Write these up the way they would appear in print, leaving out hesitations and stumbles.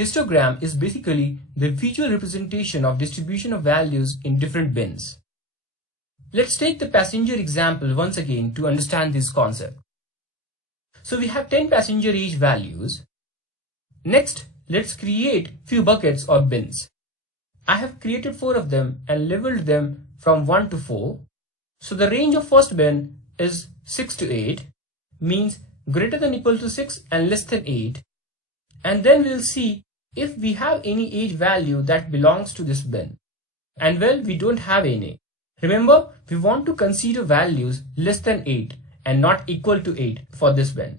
Histogram is basically the visual representation of distribution of values in different bins. Let's take the passenger example once again to understand this concept. So we have 10 passenger age values. Next, let's create few buckets or bins. I have created 4 of them and labeled them from 1 to 4. So the range of first bin is 6 to 8, means greater than equal to 6 and less than 8. And then we'll see if we have any age value that belongs to this bin. And well, we don't have any. Remember, we want to consider values less than 8 and not equal to 8 for this bin.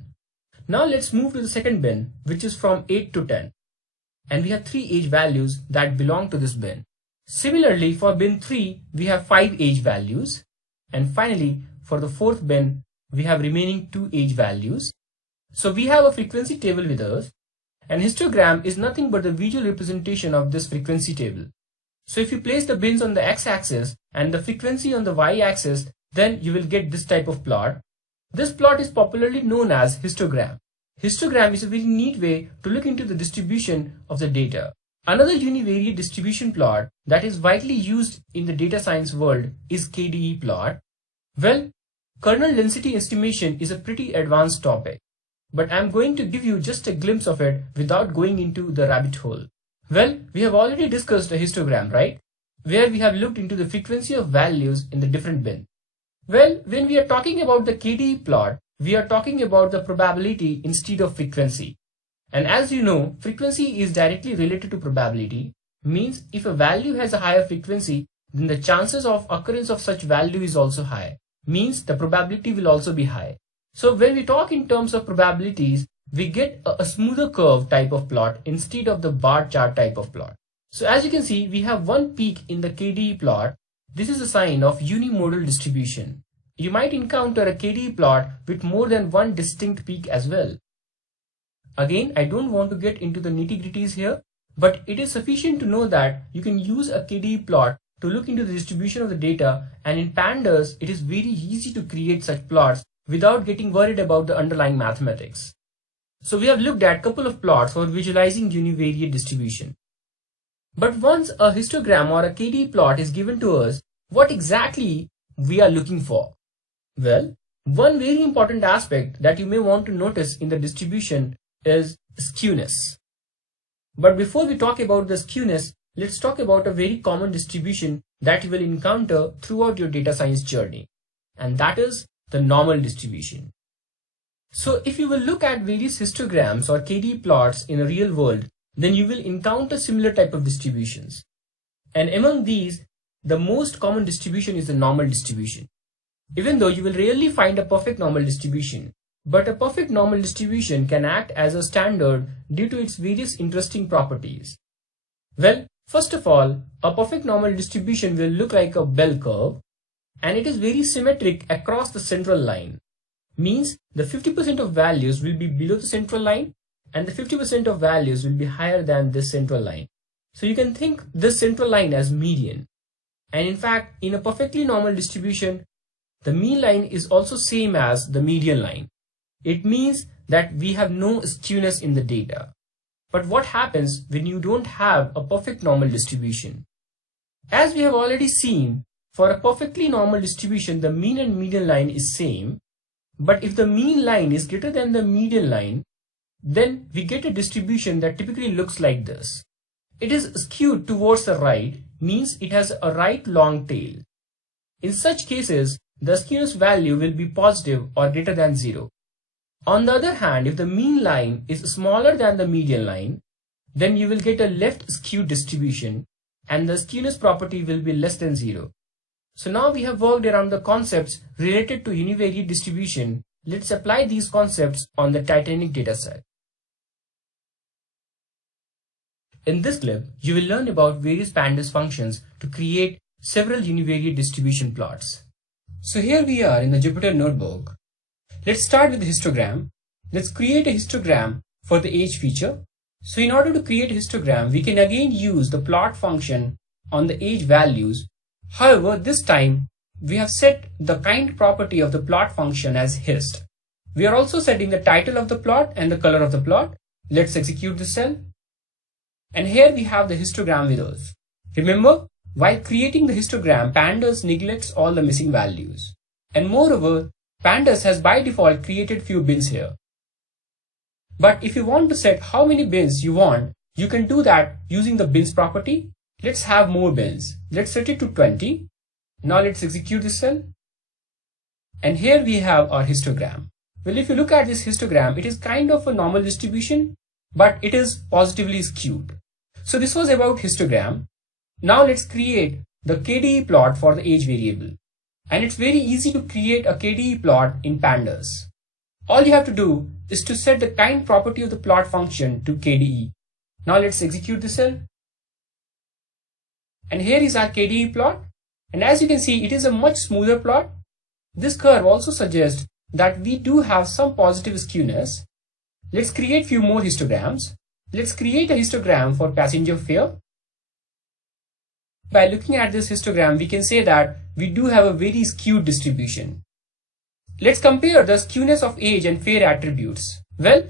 Now let's move to the second bin, which is from 8 to 10. And we have 3 age values that belong to this bin. Similarly, for bin 3, we have 5 age values. And finally, for the fourth bin, we have remaining 2 age values. So we have a frequency table with us. And histogram is nothing but the visual representation of this frequency table. So if you place the bins on the x-axis and the frequency on the y-axis, then you will get this type of plot. This plot is popularly known as histogram. Histogram is a very neat way to look into the distribution of the data. Another univariate distribution plot that is widely used in the data science world is KDE Plot. Well, kernel density estimation is a pretty advanced topic, but I'm going to give you just a glimpse of it without going into the rabbit hole. Well, we have already discussed a histogram, right? Where we have looked into the frequency of values in the different bins. Well, when we are talking about the KDE plot, we are talking about the probability instead of frequency. And as you know, frequency is directly related to probability, means if a value has a higher frequency, then the chances of occurrence of such value is also high, means the probability will also be high. So when we talk in terms of probabilities, we get a smoother curve type of plot instead of the bar chart type of plot. So as you can see, we have one peak in the KDE plot. This is a sign of unimodal distribution. You might encounter a KDE plot with more than one distinct peak as well. Again, I don't want to get into the nitty-gritties here, but it is sufficient to know that you can use a KDE plot to look into the distribution of the data, and in pandas, it is very easy to create such plots without getting worried about the underlying mathematics. So we have looked at a couple of plots for visualizing univariate distribution. But once a histogram or a KDE plot is given to us, what exactly we are looking for? Well, one very important aspect that you may want to notice in the distribution is skewness. But before we talk about the skewness, let's talk about a very common distribution that you will encounter throughout your data science journey, and that is the normal distribution. So if you will look at various histograms or KDE plots in a real world, then you will encounter similar type of distributions. And among these, the most common distribution is the normal distribution. Even though you will rarely find a perfect normal distribution, but a perfect normal distribution can act as a standard due to its various interesting properties. Well, first of all, a perfect normal distribution will look like a bell curve, and it is very symmetric across the central line. Means the 50% of values will be below the central line and the 50% of values will be higher than this central line. So you can think this central line as median. And in fact, in a perfectly normal distribution, the mean line is also same as the median line. It means that we have no skewness in the data. But what happens when you don't have a perfect normal distribution? As we have already seen, for a perfectly normal distribution, the mean and median line is same. But if the mean line is greater than the median line, then we get a distribution that typically looks like this. It is skewed towards the right, means it has a right long tail. In such cases, the skewness value will be positive or greater than 0. On the other hand, if the mean line is smaller than the median line, then you will get a left skewed distribution and the skewness property will be less than 0. So now we have worked around the concepts related to univariate distribution. Let's apply these concepts on the Titanic dataset. In this clip, you will learn about various pandas functions to create several univariate distribution plots. So here we are in the Jupyter notebook. Let's start with the histogram. Let's create a histogram for the age feature. So in order to create a histogram, we can again use the plot function on the age values. However, this time we have set the kind property of the plot function as hist. We are also setting the title of the plot and the color of the plot. Let's execute the cell. And here we have the histogram with us. Remember, while creating the histogram, pandas neglects all the missing values. And moreover, pandas has by default created few bins here. But if you want to set how many bins you want, you can do that using the bins property. Let's have more bins. Let's set it to 20. Now let's execute this cell. And here we have our histogram. Well, if you look at this histogram, it is kind of a normal distribution, but it is positively skewed. So this was about histogram. Now let's create the KDE plot for the age variable. And it's very easy to create a KDE plot in pandas. All you have to do is to set the kind property of the plot function to KDE. Now let's execute the cell. And here is our KDE plot. And as you can see, it is a much smoother plot. This curve also suggests that we do have some positive skewness. Let's create few more histograms. Let's create a histogram for passenger fare. By looking at this histogram, we can say that we do have a very skewed distribution. Let's compare the skewness of age and fare attributes. Well,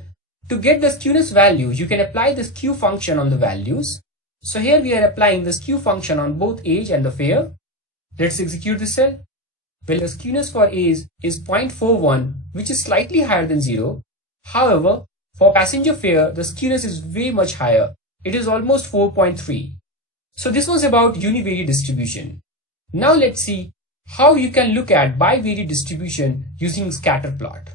to get the skewness value, you can apply the skew function on the values. So here we are applying the skew function on both age and the fare. Let's execute this cell. Well, the skewness for age is 0.41, which is slightly higher than 0. However, for passenger fare, the skewness is way much higher. It is almost 4.3. So this was about univariate distribution. Now let's see how you can look at bivariate distribution using scatter plot.